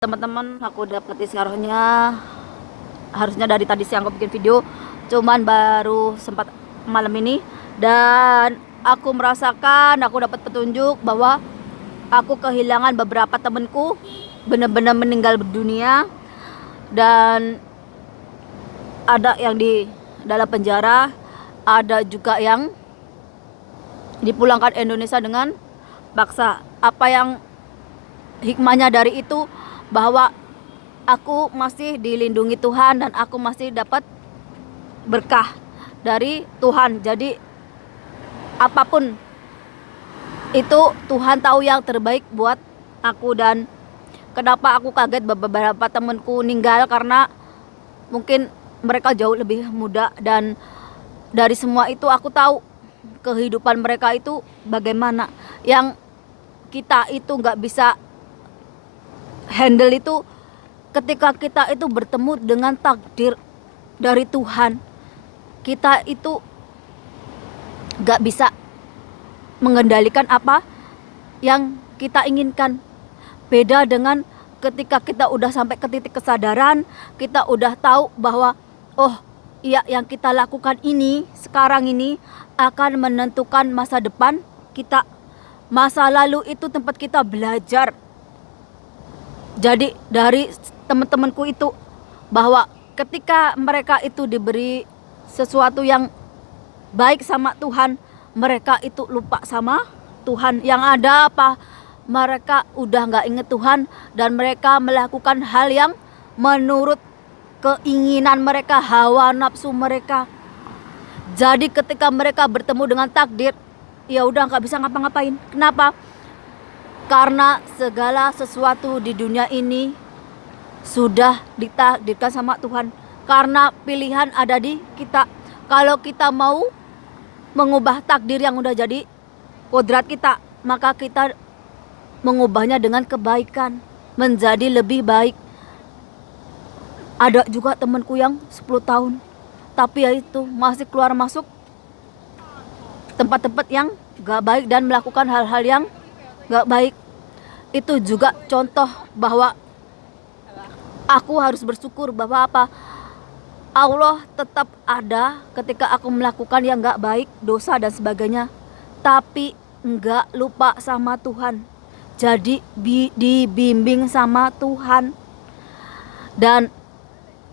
Teman-teman, aku dapat isyarahnya. Harusnya dari tadi siang aku bikin video, cuman baru sempat malam ini. Dan aku merasakan, aku dapat petunjuk bahwa aku kehilangan beberapa temanku, benar-benar meninggal dunia. Dan ada yang di dalam penjara, ada juga yang dipulangkan Indonesia dengan paksa. Apa yang hikmahnya dari itu, bahwa aku masih dilindungi Tuhan dan aku masih dapat berkah dari Tuhan. Jadi apapun itu, Tuhan tahu yang terbaik buat aku. Dan kenapa aku kaget beberapa temanku meninggal, karena mungkin mereka jauh lebih muda. Dan dari semua itu aku tahu kehidupan mereka itu bagaimana, yang kita itu nggak bisa handle itu ketika kita itu bertemu dengan takdir dari Tuhan. Kita itu gak bisa mengendalikan apa yang kita inginkan. Beda dengan ketika kita udah sampai ke titik kesadaran, kita udah tahu bahwa oh iya, yang kita lakukan ini sekarang ini akan menentukan masa depan kita. Masa lalu itu tempat kita belajar. Jadi dari teman-temanku itu, bahwa ketika mereka itu diberi sesuatu yang baik sama Tuhan, mereka itu lupa sama Tuhan. Yang ada apa? Mereka udah gak inget Tuhan, dan mereka melakukan hal yang menurut keinginan mereka, hawa nafsu mereka. Jadi ketika mereka bertemu dengan takdir, ya udah gak bisa ngapa-ngapain. Kenapa? Karena segala sesuatu di dunia ini sudah ditakdirkan sama Tuhan. Karena pilihan ada di kita. Kalau kita mau mengubah takdir yang udah jadi kodrat kita, maka kita mengubahnya dengan kebaikan, menjadi lebih baik. Ada juga temanku yang 10 tahun, tapi ya itu masih keluar masuk tempat-tempat yang gak baik dan melakukan hal-hal yang gak baik. Itu juga contoh bahwa aku harus bersyukur bahwa apa, Allah tetap ada ketika aku melakukan yang gak baik, dosa dan sebagainya, tapi gak lupa sama Tuhan. Jadi dibimbing sama Tuhan. Dan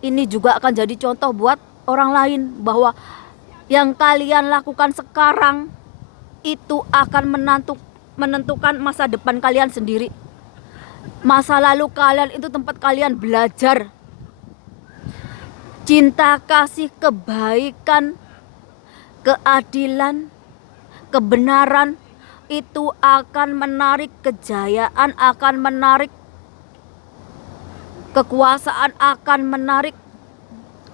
ini juga akan jadi contoh buat orang lain, bahwa yang kalian lakukan sekarang itu akan menentukan masa depan kalian sendiri. Masa lalu kalian itu tempat kalian belajar. Cinta, kasih, kebaikan, keadilan, kebenaran itu akan menarik kejayaan, akan menarik kekuasaan, akan menarik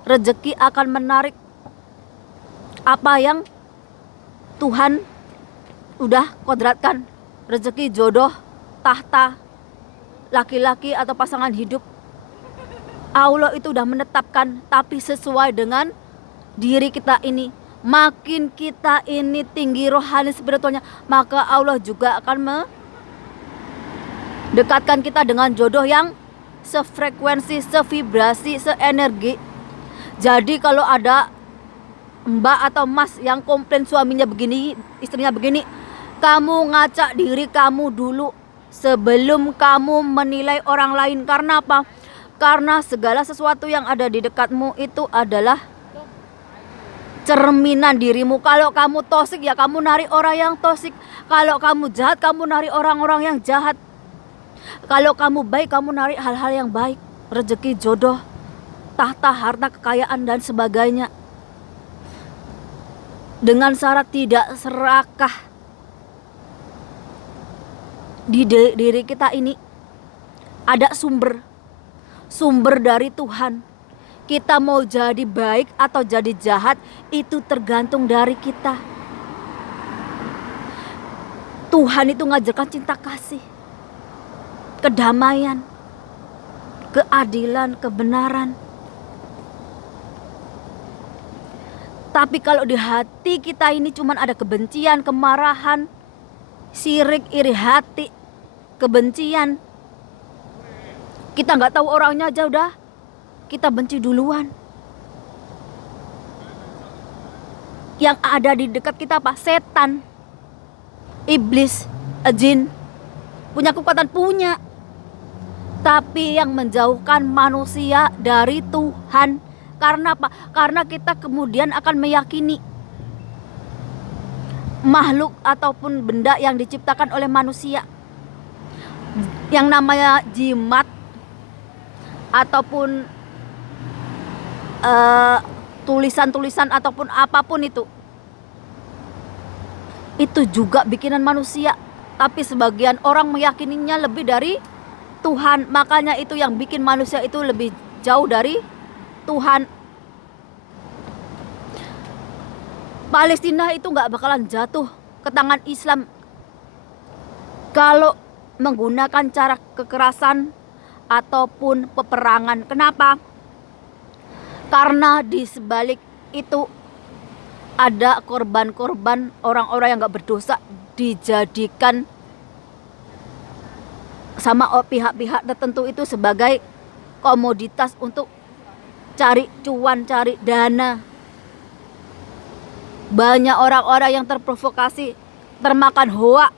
rezeki, akan menarik apa yang Tuhan udah kodratkan. Rezeki, jodoh, tahta, laki-laki atau pasangan hidup, Allah itu udah menetapkan. Tapi sesuai dengan diri kita ini. Makin kita ini tinggi rohani spiritualnya, maka Allah juga akan mendekatkan kita dengan jodoh yang sefrekuensi, sevibrasi, seenergi. Jadi kalau ada mbak atau mas yang komplain suaminya begini, istrinya begini, kamu ngaca diri kamu dulu sebelum kamu menilai orang lain. Karena apa? Karena segala sesuatu yang ada di dekatmu itu adalah cerminan dirimu. Kalau kamu toksik, ya kamu narik orang yang toksik. Kalau kamu jahat, kamu narik orang-orang yang jahat. Kalau kamu baik, kamu narik hal-hal yang baik. Rezeki, jodoh, tahta, harta, kekayaan dan sebagainya. Dengan syarat tidak serakah. Di diri kita ini ada sumber dari Tuhan. Kita mau jadi baik atau jadi jahat itu tergantung dari kita. Tuhan itu ngajarkan cinta kasih, kedamaian, keadilan, kebenaran. Tapi kalau di hati kita ini cuman ada kebencian, kemarahan, sirik, iri hati, kebencian, Kita nggak tahu orangnya aja udah kita benci duluan. Yang ada di dekat kita apa? Setan, iblis, jin. Punya kekuatan, punya. Tapi yang menjauhkan manusia dari Tuhan. Karena apa? Karena kita kemudian akan meyakini makhluk ataupun benda yang diciptakan oleh manusia, yang namanya jimat ataupun tulisan-tulisan ataupun apapun itu juga bikinan manusia. Tapi sebagian orang meyakininya lebih dari Tuhan. Makanya itu yang bikin manusia itu lebih jauh dari Tuhan. Palestina itu gak bakalan jatuh ke tangan Islam kalau menggunakan cara kekerasan ataupun peperangan. Kenapa? Karena di sebalik itu ada korban-korban orang-orang yang gak berdosa dijadikan sama pihak-pihak tertentu itu sebagai komoditas untuk cari cuan, cari dana. Banyak orang-orang yang terprovokasi, termakan hoak,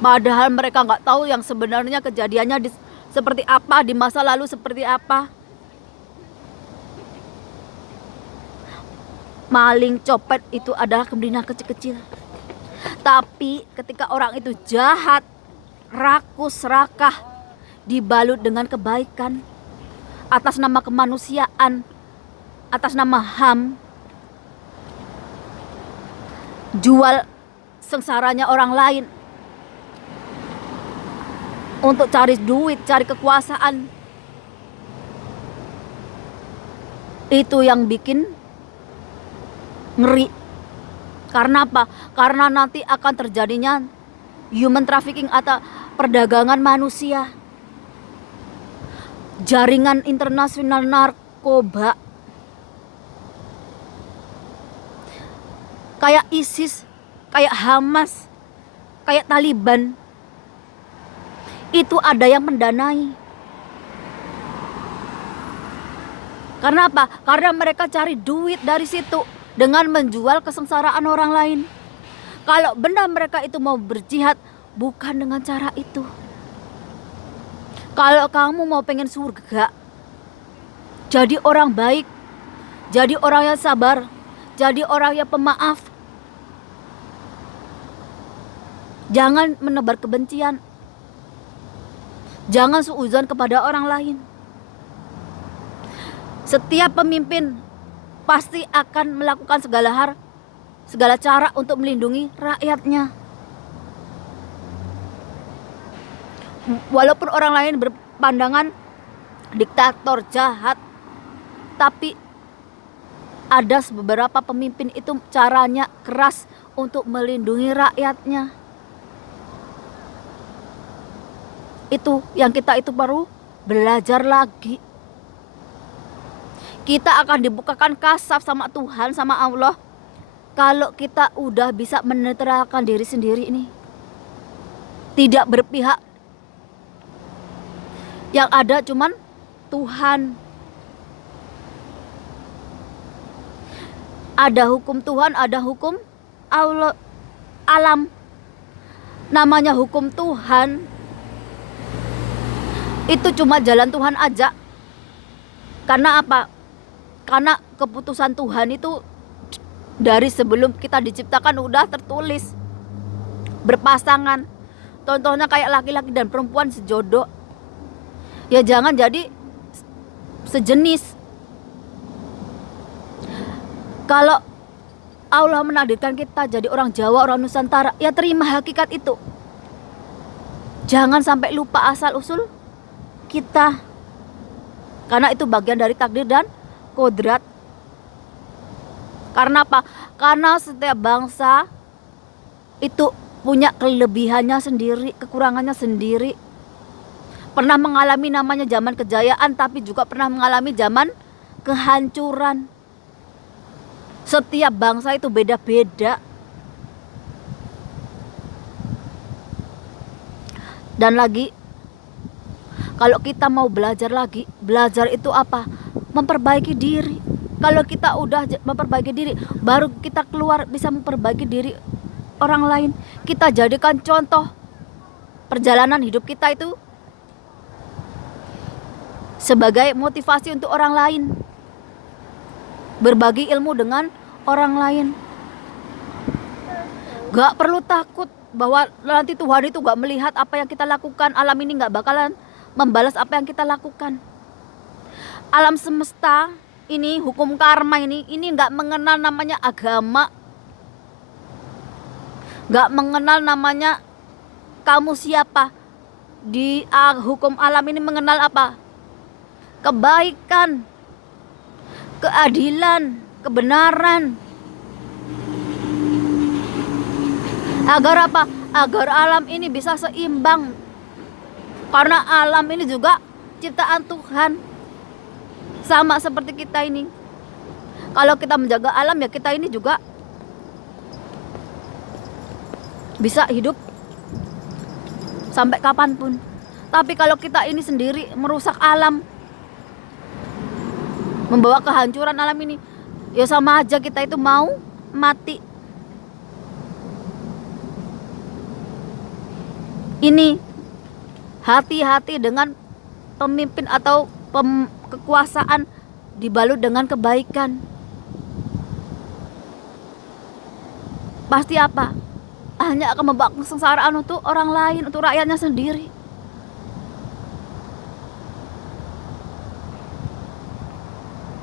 padahal mereka nggak tahu yang sebenarnya kejadiannya seperti apa, di masa lalu seperti apa. Maling, copet itu adalah kriminal kecil-kecil. Tapi ketika orang itu jahat, rakus, serakah, dibalut dengan kebaikan, atas nama kemanusiaan, atas nama HAM, jual sengsaranya orang lain untuk cari duit, cari kekuasaan. Itu yang bikin ngeri. Karena apa? Karena nanti akan terjadinya human trafficking atau perdagangan manusia. Jaringan internasional narkoba. Kayak ISIS, kayak Hamas, kayak Taliban. Itu ada yang mendanai. Karena apa? Karena mereka cari duit dari situ dengan menjual kesengsaraan orang lain. Kalau benar mereka itu mau berjihad, bukan dengan cara itu. Kalau kamu mau pengen surga, jadi orang baik, jadi orang yang sabar, jadi orang yang pemaaf. Jangan menebar kebencian. Jangan suudzon kepada orang lain. Setiap pemimpin pasti akan melakukan segala cara untuk melindungi rakyatnya. Walaupun orang lain berpandangan diktator jahat, tapi ada beberapa pemimpin itu caranya keras untuk melindungi rakyatnya. Itu yang kita itu baru belajar lagi. Kita akan dibukakan kasaf sama Tuhan, sama Allah, kalau kita udah bisa menetralkan diri sendiri ini. Tidak berpihak. Yang ada cuman Tuhan. Ada hukum Tuhan, ada hukum Allah, alam. Namanya hukum Tuhan itu cuma jalan Tuhan aja. Karena apa? Karena keputusan Tuhan itu dari sebelum kita diciptakan udah tertulis. Berpasangan. Contohnya kayak laki-laki dan perempuan sejodoh. Ya jangan jadi sejenis. Kalau Allah menakdirkan kita jadi orang Jawa, orang Nusantara, ya terima hakikat itu. Jangan sampai lupa asal usul kita. Karena itu bagian dari takdir dan kodrat. Karena apa? Karena setiap bangsa itu punya kelebihannya sendiri, kekurangannya sendiri. Pernah mengalami namanya zaman kejayaan, tapi juga pernah mengalami zaman kehancuran. Setiap bangsa itu beda-beda. Dan lagi, Kalau kita mau belajar lagi, belajar itu apa? Memperbaiki diri. Kalau kita udah memperbaiki diri, baru kita keluar bisa memperbaiki diri orang lain. Kita jadikan contoh perjalanan hidup kita itu sebagai motivasi untuk orang lain. Berbagi ilmu dengan orang lain. Gak perlu takut bahwa nanti Tuhan itu gak melihat apa yang kita lakukan. Alam ini gak bakalan membalas apa yang kita lakukan. Alam semesta ini, hukum karma ini gak mengenal namanya agama, gak mengenal namanya kamu siapa. Di hukum alam ini mengenal apa? Kebaikan, keadilan, kebenaran. Agar apa? Agar alam ini bisa seimbang. Karena alam ini juga ciptaan Tuhan. Sama seperti kita ini. Kalau kita menjaga alam, ya kita ini juga bisa hidup sampai kapanpun. Tapi kalau kita ini sendiri merusak alam, membawa kehancuran alam ini, ya sama aja kita itu mau mati. Ini hati-hati dengan pemimpin atau kekuasaan dibalut dengan kebaikan. Pasti apa? Hanya akan membawa kesengsaraan untuk orang lain, untuk rakyatnya sendiri.